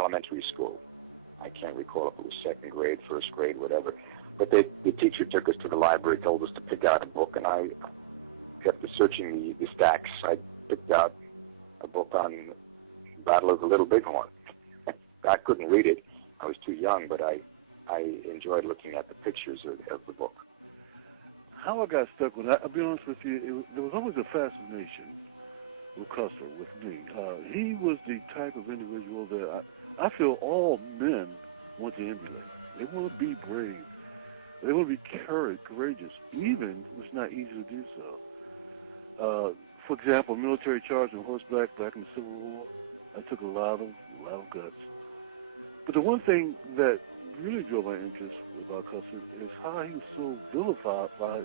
elementary school. I can't recall if it was second grade, first grade, whatever. But the teacher took us to the library, told us to pick out a book, and I kept searching the stacks. I picked out a book on the Battle of the Little Bighorn. I couldn't read it. I was too young, but I enjoyed looking at the pictures of the book. How I got stuck with that, I'll be honest with you, there was always a fascination with Custer, with me. He was the type of individual that I feel all men want to emulate. They want to be brave. They want to be courageous, even if it's not easy to do so. For example, military charge on horseback back in the Civil War, I took a lot of guts. But the one thing that really drove my interest about Custer is how he was so vilified by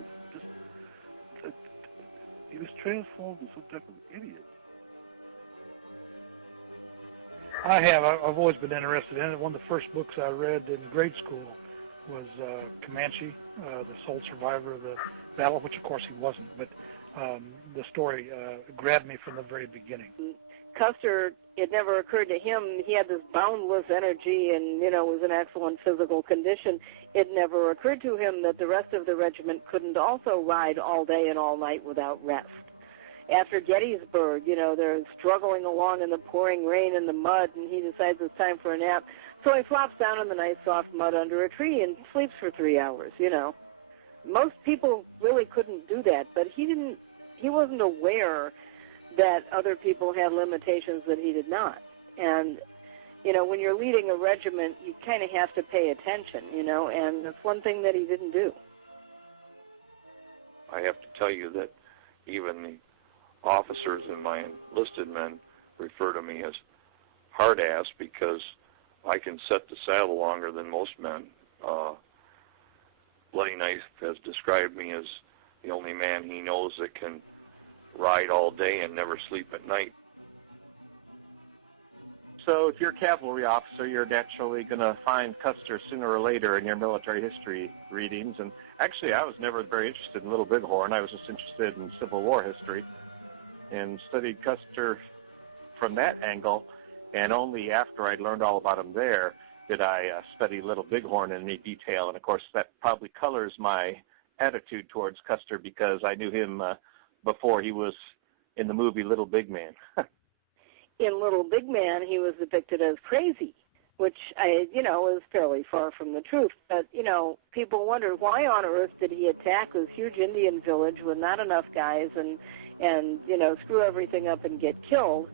he was transformed into some type of idiot. I have. I've always been interested in it. One of the first books I read in grade school was Comanche, the sole survivor of the battle, which of course he wasn't, but the story grabbed me from the very beginning. Custer, it never occurred to him, he had this boundless energy and, was in excellent physical condition. It never occurred to him that the rest of the regiment couldn't also ride all day and all night without rest. After Gettysburg, they're struggling along in the pouring rain and the mud, and he decides it's time for a nap. So he flops down in the nice soft mud under a tree and sleeps for 3 hours, Most people really couldn't do that, but he wasn't aware that other people had limitations that he did not. And, when you're leading a regiment, you kind of have to pay attention, and that's one thing that he didn't do. I have to tell you that even the officers and my enlisted men refer to me as hard-ass because I can set the saddle longer than most men. Bloody Knife has described me as the only man he knows that can ride all day and never sleep at night. So if you're a cavalry officer, you're naturally going to find Custer sooner or later in your military history readings. And actually, I was never very interested in Little Bighorn. I was just interested in Civil War history and studied Custer from that angle. And only after I'd learned all about him there did I study Little Bighorn in any detail. And, of course, that probably colors my attitude towards Custer because I knew him before he was in the movie Little Big Man. In Little Big Man, he was depicted as crazy, which, is fairly far from the truth. But, people wondered why on earth did he attack this huge Indian village with not enough guys and screw everything up and get killed.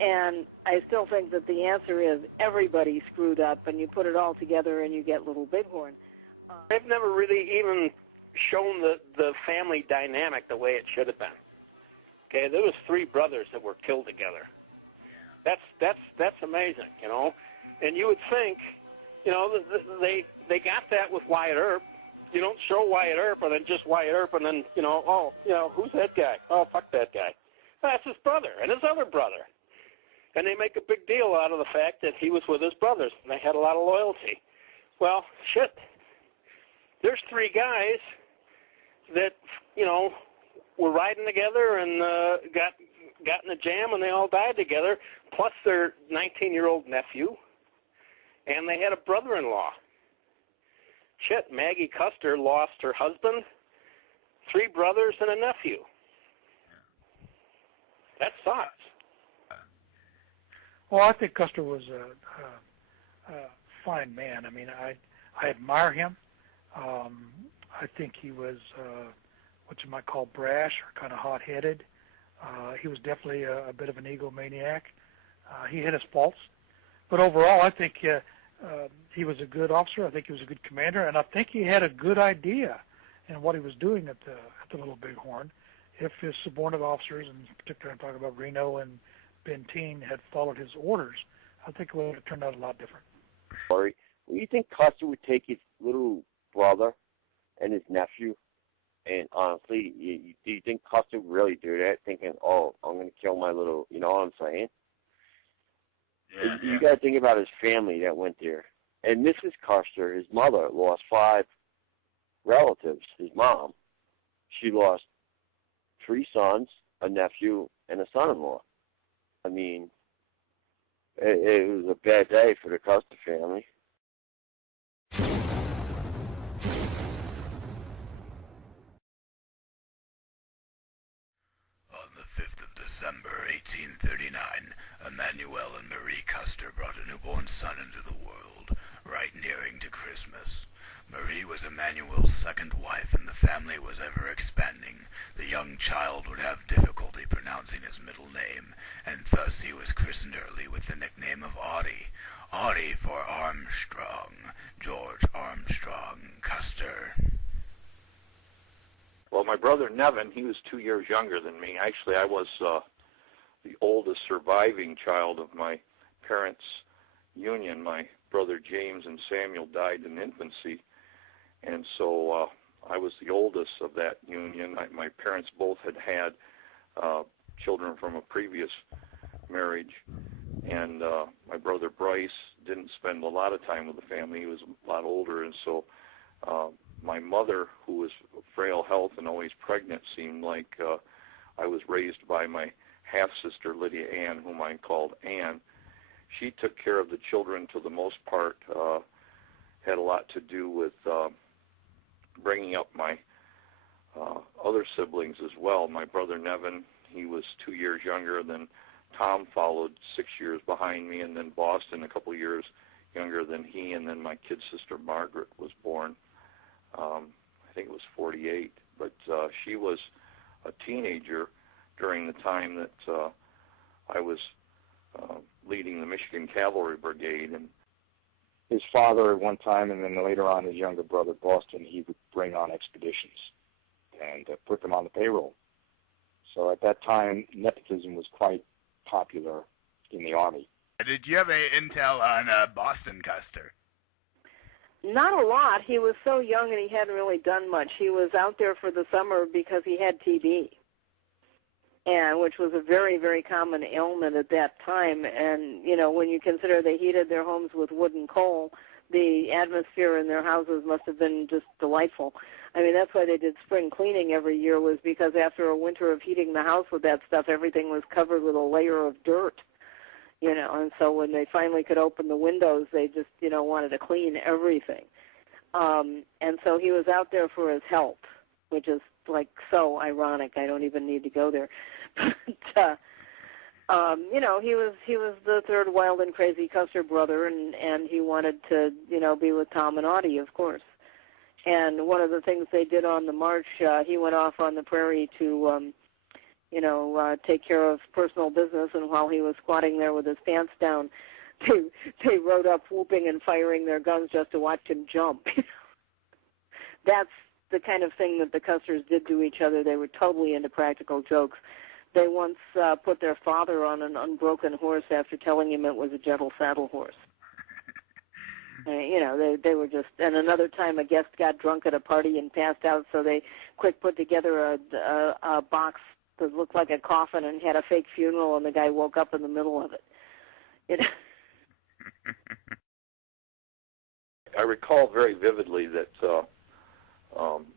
And I still think that the answer is everybody screwed up, and you put it all together and you get Little Bighorn. They've never really even shown the family dynamic the way it should have been. Okay, there was 3 brothers that were killed together. That's amazing, And you would think, they got that with Wyatt Earp. You don't show Wyatt Earp and then just Wyatt Earp and then, who's that guy? Oh, fuck that guy. That's his brother and his other brother. And they make a big deal out of the fact that he was with his brothers and they had a lot of loyalty. Well, shit. There's 3 guys that, were riding together and got in a jam and they all died together, plus their 19-year-old nephew, and they had a brother-in-law. Shit, Maggie Custer lost her husband, 3 brothers, and a nephew. That sucks. Well, I think Custer was a fine man. I mean, I admire him. I think he was what you might call brash or kind of hot-headed. He was definitely a bit of an egomaniac. He had his faults. But overall, I think he was a good officer. I think he was a good commander. And I think he had a good idea in what he was doing at the Little Bighorn. If his subordinate officers, and particularly I'm talking about Reno and Benteen, had followed his orders, I think it would have turned out a lot different. Well, you think Custer would take his little brother and his nephew? And honestly, do you think Custer would really do that, thinking, oh, I'm going to kill my little, you know what I'm saying? Yeah, you got to think about his family that went there. And Mrs. Custer, his mother, lost 5 relatives, his mom. She lost 3 sons, a nephew, and a son-in-law. I mean, it was a bad day for the Custer family. On the 5th of December, 1839, Emmanuel and Marie Custer brought a newborn son into the world, right nearing to Christmas. Marie was Emmanuel's second wife, and the family was ever expanding. The young child would have difficulty pronouncing his middle name, and thus he was christened early with the nickname of Audie. Audie for Armstrong, George Armstrong Custer. Well, my brother Nevin, he was 2 years younger than me. Actually, I was the oldest surviving child of my parents' union. My brother James and Samuel died in infancy, and so I was the oldest of that union. My parents both had children from a previous marriage, and my brother Bryce didn't spend a lot of time with the family. He was a lot older, and so my mother, who was frail health and always pregnant, seemed like I was raised by my half-sister Lydia Ann, whom I called Ann. She took care of the children to the most part, had a lot to do with bringing up my other siblings as well. My brother Nevin, he was 2 years younger, then Tom followed 6 years behind me, and then Boston a couple years younger than he, and then my kid sister Margaret was born. I think it was 48, but she was a teenager during the time that I was leading the Michigan Cavalry Brigade. And his father at one time, and then later on his younger brother Boston, he would bring on expeditions and put them on the payroll. So at that time, nepotism was quite popular in the Army. Did you have any intel on Boston Custer? Not a lot. He was so young and he hadn't really done much. He was out there for the summer because he had TB, and which was a very, very common ailment at that time. And, you know, when you consider they heated their homes with wood and coal, the atmosphere in their houses must have been just delightful. I mean, that's why they did spring cleaning every year, was because after a winter of heating the house with that stuff, everything was covered with a layer of dirt. You know, and so when they finally could open the windows, they just, you know, wanted to clean everything. And so he was out there for his health, which is, like, so ironic. I don't even need to go there. But, you know, he was the third wild and crazy Custer brother, and he wanted to, you know, be with Tom and Audie, of course. And one of the things they did on the march, he went off on the prairie to you know, take care of personal business, and while he was squatting there with his pants down, they rode up whooping and firing their guns just to watch him jump. That's the kind of thing that the Custers did to each other. They were totally into practical jokes. They once put their father on an unbroken horse after telling him it was a gentle saddle horse. You know, they were just, and another time a guest got drunk at a party and passed out, so they quick put together a box that looked like a coffin and had a fake funeral, and the guy woke up in the middle of it. You know? I recall very vividly that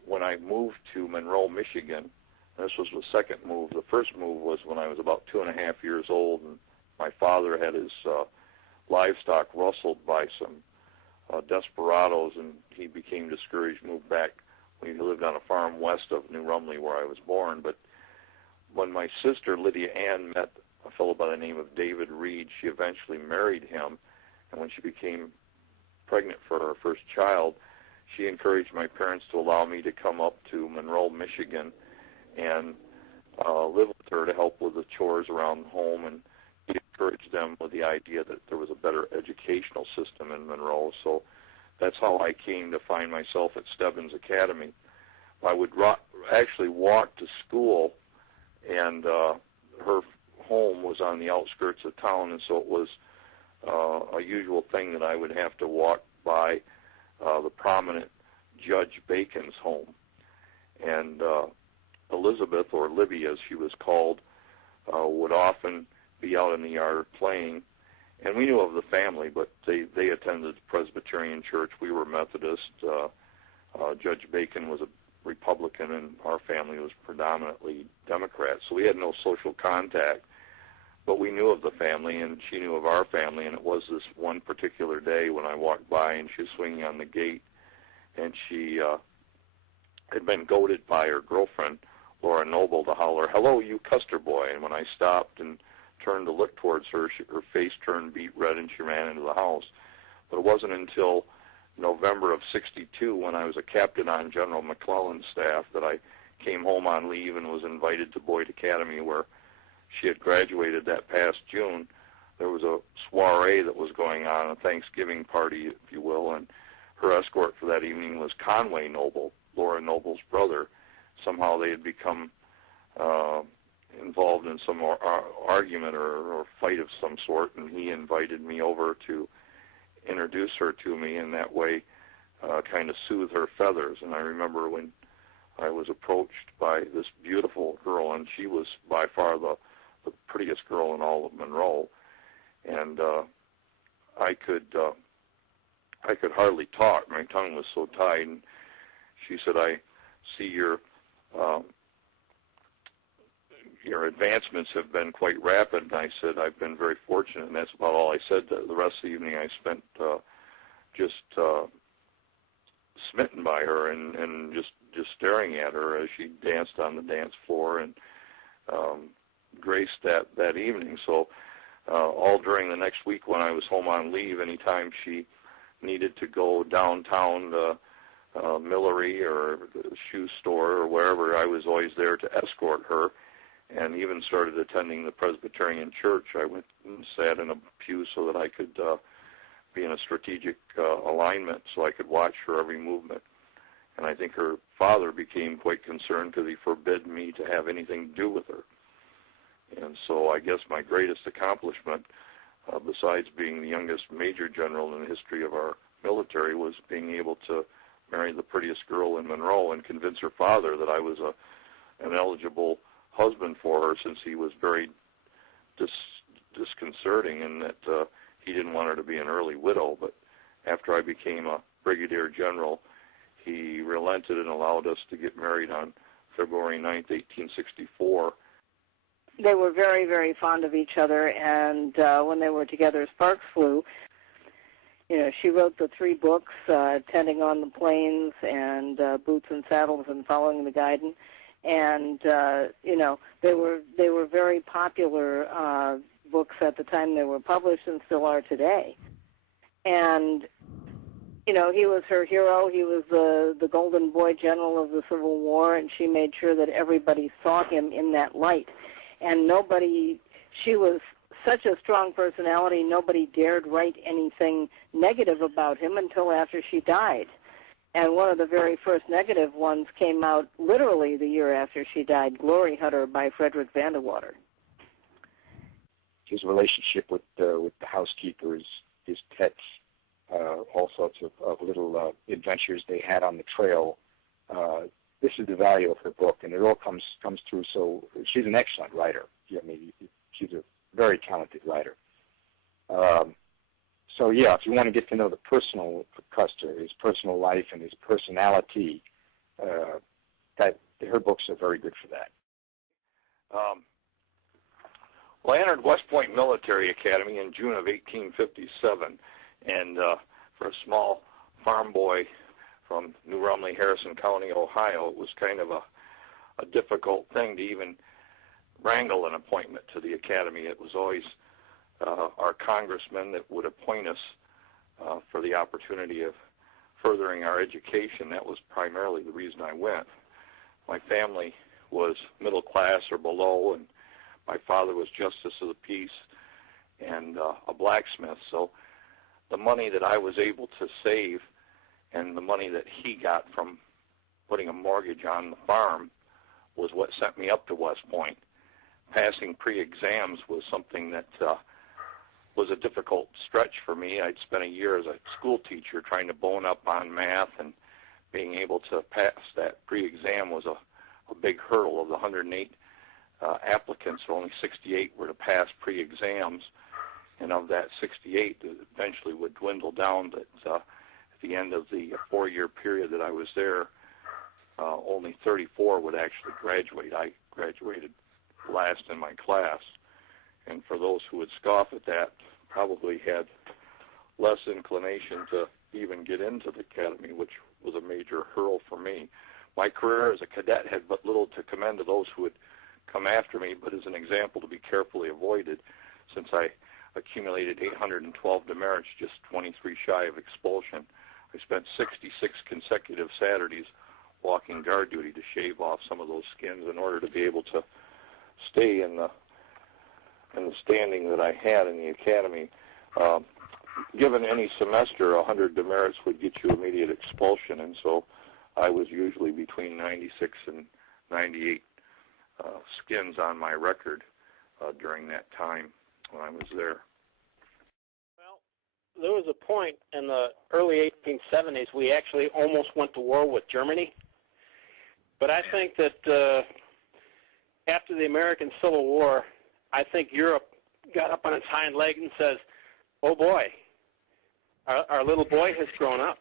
when I moved to Monroe, Michigan, this was the second move. The first move was when I was about 2.5 years old, and my father had his livestock rustled by some desperados, and he became discouraged, moved back. We lived on a farm west of New Rumley where I was born, but when my sister Lydia Ann met a fellow by the name of David Reed, she eventually married him, and when she became pregnant for her first child, she encouraged my parents to allow me to come up to Monroe, Michigan, and live with her to help with the chores around home, and he encouraged them with the idea that there was a better educational system in Monroe. So that's how I came to find myself at Stebbins Academy. I would actually walk to school, and her home was on the outskirts of town, and so it was a usual thing that I would have to walk by the prominent Judge Bacon's home. And Elizabeth, or Libby as she was called, would often be out in the yard playing. And we knew of the family, but they attended the Presbyterian church. We were Methodist. Judge Bacon was a Republican, and our family was predominantly Democrat, so we had no social contact. but we knew of the family, and she knew of our family, and it was this one particular day when I walked by, and she was swinging on the gate, and she had been goaded by her girlfriend, Laura Noble, to holler, "Hello, you Custer boy." And when I stopped and turned to look towards her, her face turned beet red, and she ran into the house. But it wasn't until November of '62, when I was a captain on General McClellan's staff, that I came home on leave and was invited to Boyd Academy, where she had graduated that past June. There was a soiree that was going on, a Thanksgiving party, if you will, and her escort for that evening was Conway Noble, Laura Noble's brother. Somehow they had become involved in some argument or fight of some sort, and he invited me over to introduce her to me, and that way kind of soothe her feathers. And I remember when I was approached by this beautiful girl, and she was by far the prettiest girl in all of Monroe, and I could hardly talk. My tongue was so tied, and she said, "I see your advancements have been quite rapid." And I said, "I've been very fortunate," and that's about all I said. The rest of the evening I spent just smitten by her and just staring at her as she danced on the dance floor and graced that evening. So all during the next week when I was home on leave, anytime she needed to go downtown to Millery or the shoe store or wherever, I was always there to escort her, and even started attending the Presbyterian Church. I went and sat in a pew so that I could be in a strategic alignment so I could watch her every movement. And I think her father became quite concerned because he forbid me to have anything to do with her. And so I guess my greatest accomplishment, besides being the youngest major general in the history of our military, was being able to marry the prettiest girl in Monroe and convince her father that I was an eligible husband for her, since he was very disconcerting in that he didn't want her to be an early widow. But after I became a brigadier general, he relented and allowed us to get married on February 9th, 1864. They were very, very fond of each other, and when they were together, sparks flew. You know, she wrote the 3 books, Tending on the Plains and Boots and Saddles and Following the Guidon. And, you know, they were very popular books at the time they were published and still are today. And, you know, he was her hero. He was the golden boy general of the Civil War, and she made sure that everybody saw him in that light. And she was such a strong personality, nobody dared write anything negative about him until after she died. And one of the very first negative ones came out literally the year after she died, Glory Hunter by Frederick Vandewater. His relationship with the housekeepers, his pets, all sorts of little adventures they had on the trail. This is the value of her book, and it all comes through. So she's an excellent writer. I mean, she's a very talented writer. So yeah, if you want to get to know the personal Custer, his personal life and his personality, that her books are very good for that. Well, I entered Westpoint Military Academy in June of 1857, and for a small farm boy from New Rumley, Harrison County, Ohio, it was kind of a difficult thing to even wrangle an appointment to the academy. It was always our congressman that would appoint us for the opportunity of furthering our education. That was primarily the reason I went. My family was middle class or below, and my father was justice of the peace and a blacksmith. So the money that I was able to save and the money that he got from putting a mortgage on the farm was what sent me up to West Point. Passing pre-exams was something that was a difficult stretch for me. I'd spent a year as a school teacher trying to bone up on math, and being able to pass that pre-exam was a big hurdle. Of the 108 applicants, only 68 were to pass pre-exams, and of that 68, it eventually would dwindle down that at the end of the 4-year period that I was there, only 34 would actually graduate. I graduated last in my class. And for those who would scoff at that, probably had less inclination to even get into the academy, which was a major hurdle for me. My career as a cadet had but little to commend to those who would come after me, but as an example to be carefully avoided, since I accumulated 812 demerits, just 23 shy of expulsion. I spent 66 consecutive Saturdays walking guard duty to shave off some of those skins in order to be able to stay in the standing that I had in the academy. Given any semester, 100 demerits would get you immediate expulsion, and so I was usually between 96 and 98 skins on my record during that time when I was there. Well, there was a point in the early 1870s we actually almost went to war with Germany. But I think that after the American Civil War, I think Europe got up on its hind leg and says, oh boy, our little boy has grown up.